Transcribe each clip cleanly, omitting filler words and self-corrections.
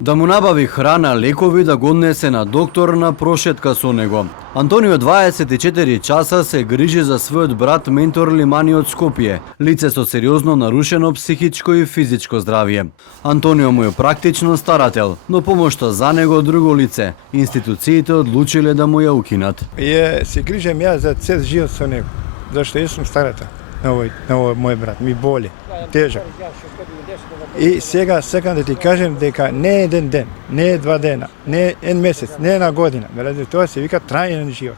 Да му набави храна, лекови, да го однесе на доктор на прошетка со него. Антонио 24 часа се грижи за својот брат ментор Лимани од Скопје, лице со сериозно нарушено психичко и физичко здравје. Антонио му е практично старател, но помошта за него друго лице. Институциите одлучиле да му ја укинат. Се грижам ја за цел живот со него, зашто јас сум старател на овој мој брат, ми боли, тежак. И сега сакам да ти кажем дека не е еден ден, не е 2 дена, не е еден месец, не е една година. Тоа се вика трајен живот.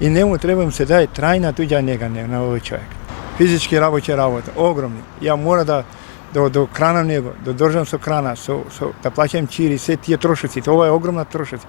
И нему треба му се даде трајна туѓа нега на овој човек. Физички работа, огромни. Ја мора да хранам него, да држам со храна, да плаќам чири, се тие трошоци. Ова е огромна трошоци.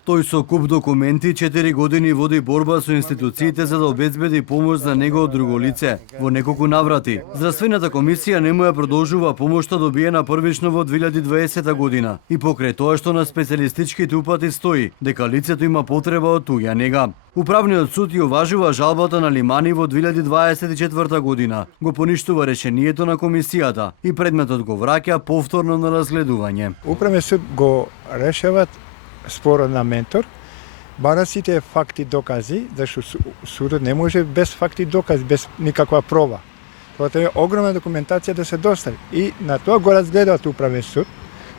Тој со куп документи 4 години води борба со институциите за да обезбеди помош за него од друго лице во неколку наврати. Здравствената комисија не му ја продолжува помошта добиена првично во 2020 година и покрај тоа што на специјалистичките упати стои дека лицето има потреба од туѓа нега. Управниот суд ја уважува жалбата на Лимани во 2024 година, го поништува решението на комисијата и предметот го враќа повторно на разгледување. Управниот суд го решават спорот на ментор, бара сите факти докази, зашто судот не може без факти докази, без никаква проба. Тоа треба огромна документација да се достави. И на тоа го разгледаат управен суд,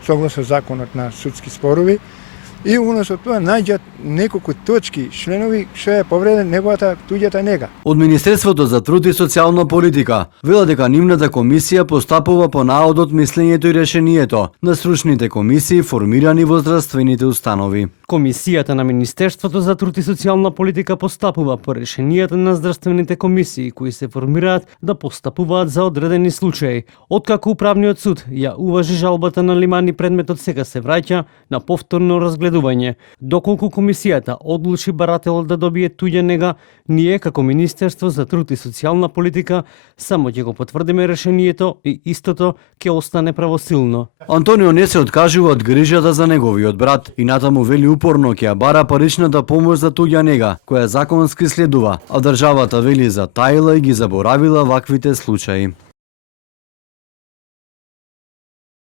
согласно законот на судски спорови, и со тоа најдат неколку точки, членови, што е повреден неговата туѓата нега. Од Министерството за труд и социјална политика вела дека нивната комисија постапува по наодот, мислењето и решението на стручните комисии формирани во здравствените установи. Комисијата на Министерството за труд и социјална политика постапува по решенијата на здравствените комисии кои се формираат да постапуваат за одредени случаи. Откако управниот суд ја уважи жалбата на Лимани, предметот сега се враќа на повторно разгледување. Доколку комисијата одлучи барателот да добие туѓа нега, ние како Министерство за труд и социјална политика само ќе го потврдиме решението и истото ќе остане правосилно. Антонио не се откажува од грижата за неговиот брат и натаму вели упорно ќе ја бара паричната помош за туѓа нега, која законски следува, а државата вели затаила и ги заборавила ваквите случаи.